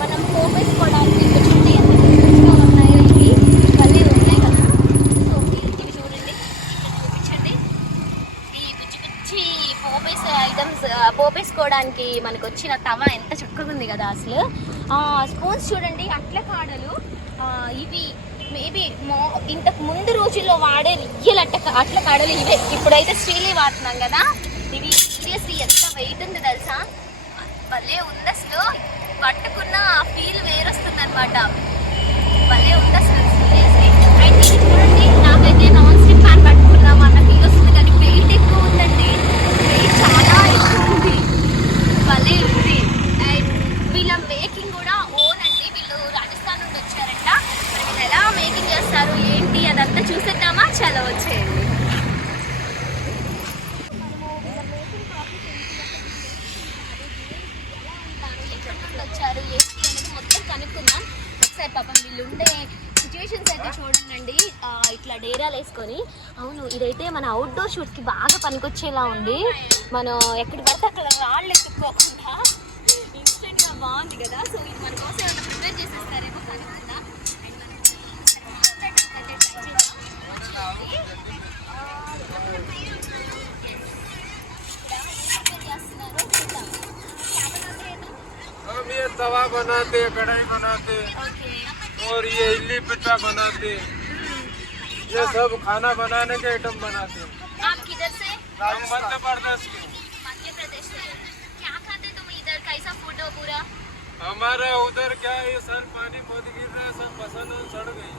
మనం పోపు వేసుకోవడానికి చూడండి ఎంత బుజ్జిగా ఉన్నాయో ఇవి. మళ్ళీ ఉన్నాయి కదా. సో ఇవి చూడండి. ఇక్కడ చూపించండి. ఈ పిచ్చి పిచ్చి పోపేసే ఐటమ్స్ పోపేసుకోవడానికి మనకు వచ్చిన తవ ఎంత చక్కగా ఉంది కదా అసలు. స్పూన్స్ చూడండి అట్ల కాడలు. ఇవి మేబీ మో ఇంతకు ముందు రోజుల్లో వాడే రియల్ అట్ట అట్ల కాడలు ఇవే. ఇప్పుడైతే స్టీలే వాడుతున్నాం కదా. ఇవి సీరియస్లీ ఎంత వెయిట్ ఉంది తెలుసా? భలే ఉంది అసలు. పట్టుకున్న ఆ ఫీల్ వేరొస్తుంది అనమాట భలే ఉంది అసలు seriously. అయితే ఇది చూడండి నాకైతే నాన్ స్టిక్ ప్యాన్ పట్టుకున్నాం అన్న ఫీల్ వస్తుంది కానీ వెయిట్ ఎక్కువ ఉందండి వెయిట్ చాలా ఎక్కువ ఉంది భలే ఉంది అండ్ వీళ్ళ మేకింగ్ కూడా ఓన్ అండి వీళ్ళు రాజస్థాన్ నుండి వచ్చారంట మరి వీళ్ళు ఎలా మేకింగ్ చేస్తారు ఏంటి అదంతా చూసేద్దామా చలో వచ్చేయండి మనము వీళ్ళ మేకింగ్ ప్రాసెస్ ఏంటి అసలు ఎలా ఉంటారు ఎక్కడి నుండి వచ్చారు ఏంటి అనేది మొత్తం కనుక్కుందాం సార్ పాపం వీళ్ళు ఉండే సిచ్యువేషన్స్ అయితే చూడండి ఇట్లా డేరాలు వేసుకొని. అవును ఇదైతే మన అవుట్డోర్ షూట్కి బాగా పనికొచ్చేలా ఉంది. మనం ఎక్కడి పడితే అక్కడ రాళ్ళు ఎత్తుకోకుండా ఇన్స్టెంట్గా బాగుంది కదా. సో ఇది మన కోసం ప్రిపేర్ చేసేస్తారేమో तवा बनाते कढ़ाई बनाते और ये इडली पिट्टा बनाते। ये सब खाना बनाने के आइटम बनाते। हैं आप किधर से? हम मध्य प्रदेश के मध्य प्रदेश से। क्या खाते तुम इधर? कैसा फ़ूड हो पूरा? हमारा उधर क्या है ये साल पानी बहुत गिर रहा है सब फ़सल सड़ गई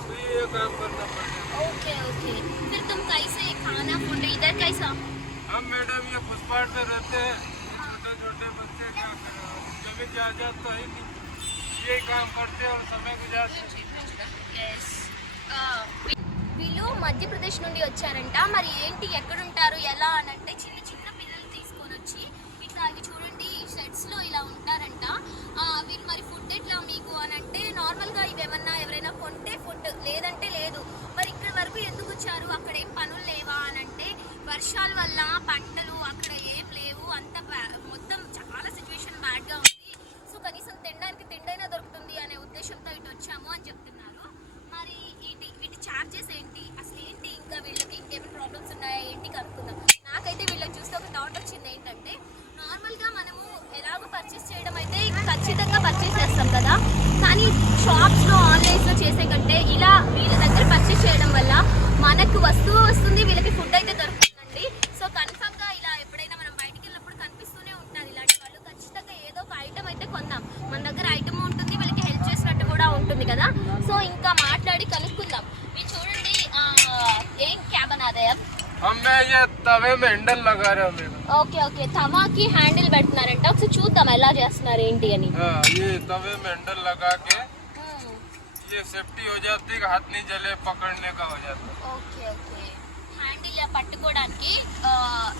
इसलिए ये काम करना पड़ता है। ओके ओके फिर तुम कैसे खाना फ़ूड इधर कैसा? हम मैडम ये फुटपाथ पे रहते हैं। जमीन जायदाद तो है नहीं यही काम करते हैं और समय गुजारते हैं Yes. Ah, వీ- వీళ్ళు మధ్యప్రదేశ్ నుండి వచ్చారంట మరి ఏంటి ఎక్కడ ఉంటారు ఎలా అని అంటే చిన్న చిన్న పిల్లలు తీసుకొని వచ్చి ఇట్లా ఇవి చూడండి షెడ్స్ లో ఇలా ఉంటారంట ఆ, వీళ్ళు మరి ఫుడ్ ఎట్లా మీకు అని అంటే నార్మల్ గా ఇవి ఏమన్నా ఎవరైనా కొంటే ఫుడ్ లేదంటే లేదు మరి ఇక్కడ వరకు ఎందుకు వచ్చారు అక్కడ ఏం పనులు లేవా అని అంటే వర్షాల వల్ల పంటలు అక్కడ ఏం లేవు అంత బా- మొత్తం చాలా సిచ్యువేషన్ బ్యాడ్ గా ఉంది సో కనీసం తినడానికి తిండైనా దొరుకుతుంది అనే ఉద్దేశంతో ఇటు వచ్చాము అని చెప్తున్నారు. మరి వీటి వీటి ఛార్జెస్ ఏంటి? అసలు ఏంటి ఇంకా వీళ్ళకి ఇంకేమైనా ప్రాబ్లమ్స్ ఉన్నాయా? ఏంటి కనుక్కుందాం. నాకైతే వీళ్ళకి చూస్తే ఒక థాట్ వచ్చింది ఏంటంటే నార్మల్గా మనము ఎలాగో పర్చేస్ చేయడం అయితే ఖచ్చితంగా పర్చేస్ చేస్తాం కదా. కానీ షాప్స్లో ఆన్లైన్స్లో చేసే కంటే ఇలా వీళ్ళ దగ్గర పర్చేస్ చేయడం వల్ల మనకు వస్తువు వస్తుంది వీళ్ళకి ఫుడ్ అయితే దొరుకుతుంది సో కన్ఫర్మ్గా ఇలా ఎప్పుడైనా మనం బయటికి వెళ్ళినప్పుడు కనిపిస్తూనే ఉంటారు ఇలాంటి వాళ్ళు ఖచ్చితంగా ఏదో ఒక ఐటమ్ అయితే కొందాం మన దగ్గర ఐటమ్ ఉంటుంది వీళ్ళకి హెల్ప్ చేసినట్టు కూడా ఉంటుంది కదా సో ఇంకా మాట్లాడి కనుక్కుందాం మీరు చూడండి ఆ, ఏం క్యాబన్ ఆదాయం हमें ये तवे में हैंडल लगा रहे हैं मैडम ఓకే ఓకే తవాకి హ్యాండిల్ పెడుతున్నారంట ఒకసారి చూద్దాం ఎలా చేస్తున్నారు ఏంటి అని हाँ ये तवे में हैंडल लगा के ये सेफ्टी हो जाती है हाथ नहीं जले पकड़ने का हो जाता है ఓకే ఓకే హ్యాండిల్ పట్టుకోవడానికి ఆ,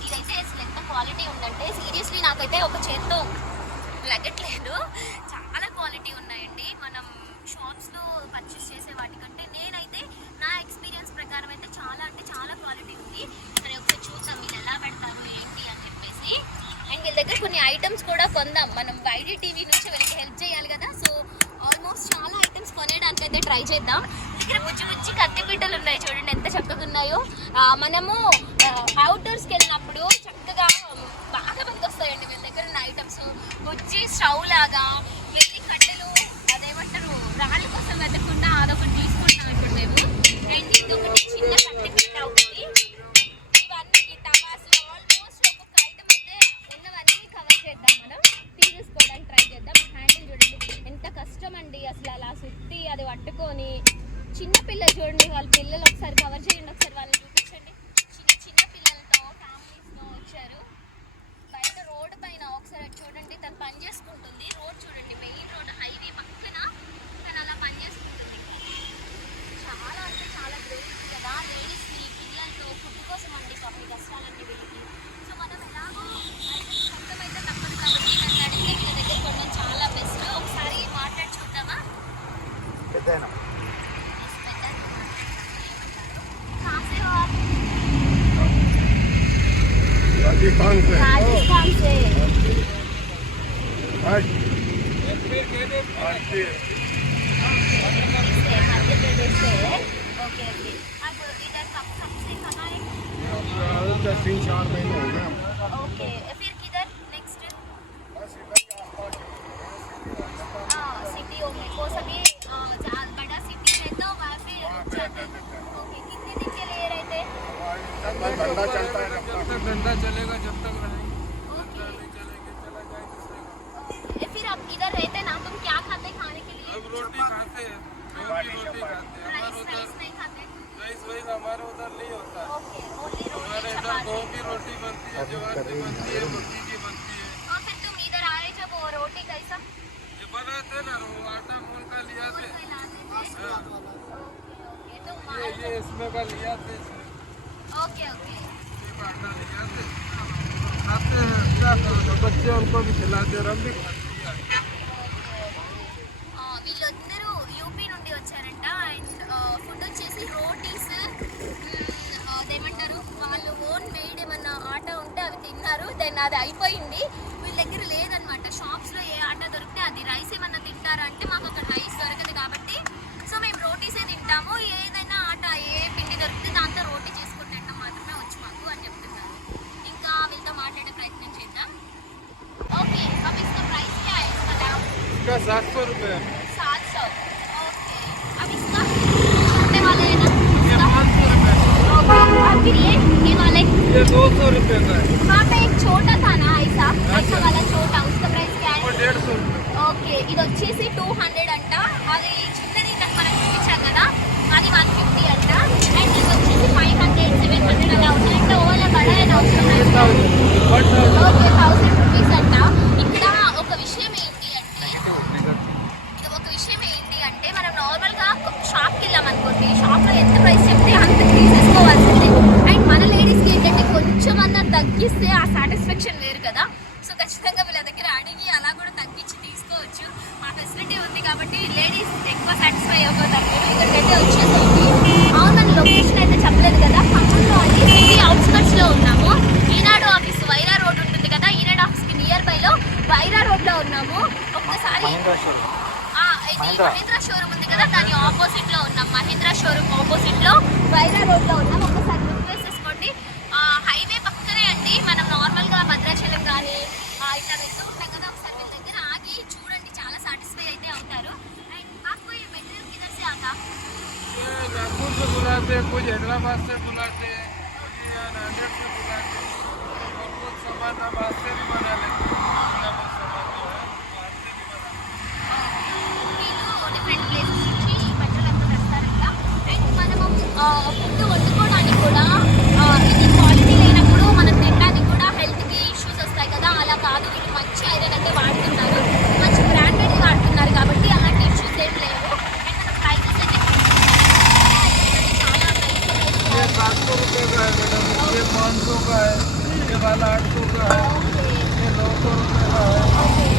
ఇదైతే అసలు ఎంత క్వాలిటీ ఉందంటే సీరియస్లీ నాకైతే ఒక చేత్తో లగట్లేదు చాలా క్వాలిటీ ఉన్నాయండి మనం షాప్స్లో పర్చేస్ చేసే వాటికంటే నేనైతే నా ఎక్స్పీరియన్స్ ప్రకారం అయితే చాలా అంటే చాలా క్వాలిటీ ఉంది. మరి ఒకసారి చూద్దాం వీళ్ళు ఎలా పెడతారు ఏంటి అని చెప్పేసి. అండ్ వీళ్ళ దగ్గర కొన్ని ఐటమ్స్ కూడా కొందాం. మనం వైడీ టీవీ నుంచి వీళ్ళకి హెల్ప్ చేయాలి కదా. సో ఆల్మోస్ట్ చాలా ఐటమ్స్ కొనేయడానికి అయితే ట్రై చేద్దాం. ఇక్కడ బుజ్జి బుజ్జి పిట్టలు ఉన్నాయి చూడండి ఎంత చక్కగా ఉన్నాయో. మనము అవుట్డోర్స్కి వెళ్ళినప్పుడు చక్కగా బాగా పనికి వస్తాయండి వీళ్ళ దగ్గర ఉన్న ఐటమ్స్ బుజ్జి స్టవ్ లాగా రాళ్ళ కోసం వెతకుండా అదొకటి తీసుకుంటాం ఇప్పుడు మేము. రెండింటి ఒకటి చిన్న కట్టె పెట్ట ఒకటి. ఇవన్నీ టమాసు ఆల్మోస్ట్ ఒక్కొక్క ఐటమ్ అయితే ఉన్నవన్నీ కవర్ చేద్దాం మనం. తీసుకోవడానికి ట్రై చేద్దాం. హ్యాండిల్ చూడండి. ఎంత కష్టం అండి అసలు అలా సుత్తి అది పట్టుకొని. చిన్న పిల్లలు చూడండి వాళ్ళ పిల్లలు ఒకసారి కవర్ చేయండి ఒకసారి వాళ్ళని तीन चार महीने हो गए धंधा चलता है। धंधा चलेगा जब तक रहेंगे ओके नहीं चलेंगे चला जाए दूसरे का फिर आप इधर रहते ना तुम क्या खाते खाने के लिए अब रोटी खाते हैं गेहूँ की रोटी खाते हैं राइस हमारे राइस उधर नहीं खाते राइस वाइस हमारे उधर नहीं होता है ओके ओनली रोटी की बनती है ज्वार की बनती है मक्की की बनती है। और फिर तुम इधर आए जब वो रोटी कैसा ये बनाते ना वो आटा मूल का लिया थे। हाँ, ओके तो ये ये इसमें का लिया थे ओके ओके। ये आटा लिया थे खाते हैं क्या करो बच्चे उनको भी खिलाते हम भी खाते हैं। ఉంటే అవి తిన్నారు దెన్ అది అయిపోయింది వీళ్ళ దగ్గర లేదనమాట షాప్స్లో ఏ ఆట దొరికితే అది రైస్ ఏమన్నా తింటారా అంటే మాకు అక్కడ రైస్ దొరకదు కాబట్టి సో మేము రోటీసే తింటాము ఏదైనా ఆట ఏ పిండి దొరికితే దాంతో రోటీ చేసుకుని తినడం మాత్రమే వచ్చు మాకు అని చెప్తున్నారు ఇంకా వీళ్ళతో మాట్లాడే ప్రయత్నం చేద్దాం ఓకే अब इसका प्राइस क्या है इसका दाम इसका सात सौ रुपये है सात सौ ओके अब इसका छोटे वाले है ना ये इसका पाँच सौ रुपये ओके और फिर ये ये वाले ये दो सौ रुपये का है वहाँ पे एक छोटा था ना ऐसा ऐसा वाला छोटा उसका प्राइस क्या वो है डेढ़ सौ रुपये ఓకే ఇది వచ్చేసి టూ హండ్రెడ్ అంట అది చిన్నది నాకు మనం చూపించాం కదా అది వన్ ఫిఫ్టీ అంట అండ్ ఇది వచ్చేసి ఫైవ్ హండ్రెడ్ సెవెన్ హండ్రెడ్ అలా ఉన్నాయి అంటే ఓలా బడా అని అవసరం లేదు one thousand okay thousand rupees అంట ఇక్కడ ఇక్కడికైతే వచ్చేసరికి అవును లొకేషన్ అయితే చెప్పలేదు కదా. ఖమ్మంలో అండి సిటీ అవుట్స్కట్స్లో ఉన్నాము. ఈనాడు ఆఫీస్ వైరా రోడ్ ఉంటుంది కదా ఈనాడు ఆఫీస్కి నియర్ బైలో వైరా రోడ్లో ఉన్నాము. ఒక్కసారి మహేంద్ర షోరూమ్ ఉంది కదా దాని ఆపోజిట్లో ఉన్నాం. మహేంద్ర షోరూమ్ ఆపోజిట్లో వైరా రోడ్లో ఉన్నాం. हैं रुपये का है मैडम ये पाँच सौ का है ये वाला आठ सौ का है ये नौ सौ रुपये का है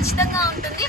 ఖచ్చితంగా ఉంటుంది.